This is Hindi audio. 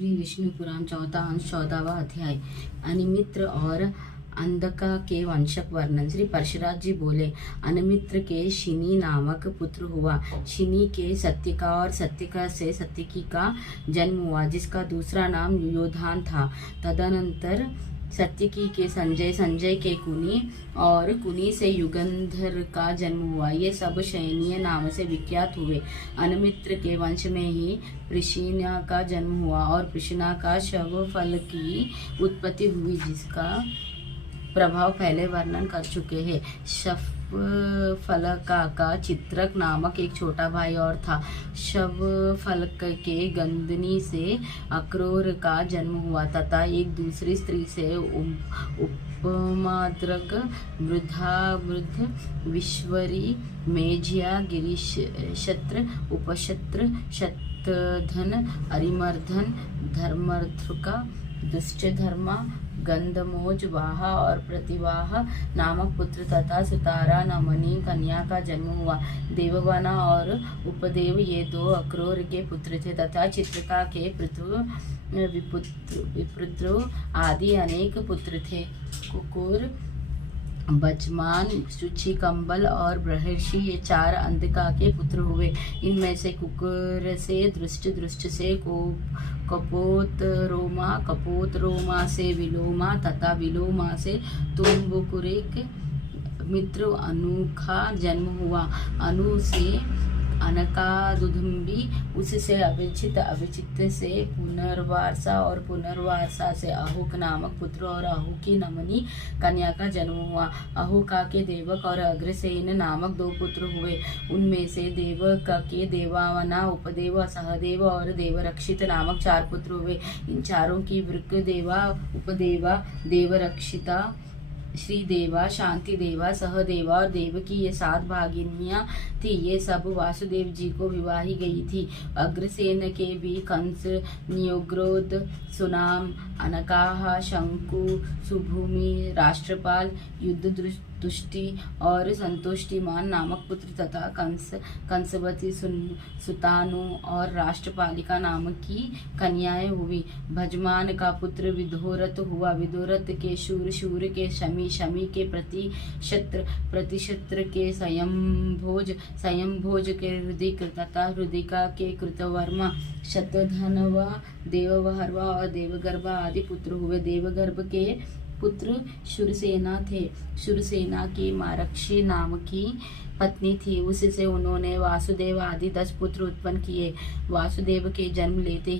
श्री विष्णु पुराण चौथा अंश 14वां अध्याय। अनिमित्र और अंधका के वंशक वर्णन। श्री परशुराम जी बोले, अनिमित्र के शिनी नामक पुत्र हुआ। शिनी के सत्यका और सत्यका से सत्यकी का जन्म हुआ, जिसका दूसरा नाम योधान था। तदनंतर सत्यकी के संजय, संजय के कुनी और कुनी से युगंधर का जन्म हुआ। ये सब शयनीय नाम से विख्यात हुए। अनिमित्र के वंश में ही पृषिना का जन्म हुआ और पृषिना का शवफल की उत्पत्ति हुई, जिसका प्रभाव पहले वर्णन कर चुके हैं। शवफलका का चित्रक नामक एक छोटा भाई और था। शवफलक के गंधनी से अक्रूर का जन्म हुआ तथा एक दूसरी स्त्री से उपमाद्रक, वृद्धावृद्ध, विश्वरी, मेझिया, गिरिशत्र, उपशत्र, शतधन, अरिमर्धन, धर्मर्थुका, दुष्टधर्मा, गंधमोज, वाहा और प्रतिवाह नामक पुत्र तथा सुतारा नामनी कन्या का जन्म हुआ। देववाना और उपदेव ये दो अक्रूर के पुत्र थे तथा चित्रका के विपुत्र आदि अनेक पुत्र थे। कुकुर, बचमान, शुचि, कंबल और बृहर्षि ये चार अंधका के पुत्र हुए। इनमें से कुकुर से दृष्ट, दृष्ट से कपोत रोमा से विलोमा तथा विलोमा से तुम्बुकुरिक मित्र अनु का जन्म हुआ। अनु से अनकादुदुम्बी, उससे अभिचित, अभिचित से पुनर्वासा और पुनर्वासा से अहुक नामक पुत्र और अहु की नमनी कन्या का जन्म हुआ। अहुका के देवक और अग्रसेन नामक दो पुत्र हुए। उनमें से देवक के देवावना, उपदेव, सहदेव और देवरक्षित नामक चार पुत्र हुए। इन चारों की वृक देवा, उपदेवा, देवरक्षिता, श्रीदेवा, शांति देवा, सहदेवा और देवकी ये 7 भागिनियां थी। ये सब वासुदेव जी को विवाही गई थी। अग्रसेन के भी कंस, नियोग्रोध, सुनाम, अनकाहा, शंकु, सुभूमि, राष्ट्रपाल, युद्ध तुष्टि और संतुष्टिमान नामक पुत्र तथा कंसवती, सुतानु और राष्ट्रपालिका नामक की कन्याएं हुई। भजमान का पुत्र विदोरथ हुआ। विदोरथ के शूर, शूर के शमी, शमी के प्रतिशत्र, प्रतिशत्र के स्वयंभोज, स्वयंभोज के हृदिक तथा हृदिका के कृतवर्मा, शतधनवा, देवहरवा और देवगर्भा आदि पुत्र हुए। देवगर्भ के पुत्र शूरसेना थे। शूरसेना की मारक्षी नाम की पत्नी थी। उससे उन्होंने वासुदेव आदि 10 पुत्र उत्पन्न किए। वासुदेव के जन्म लेते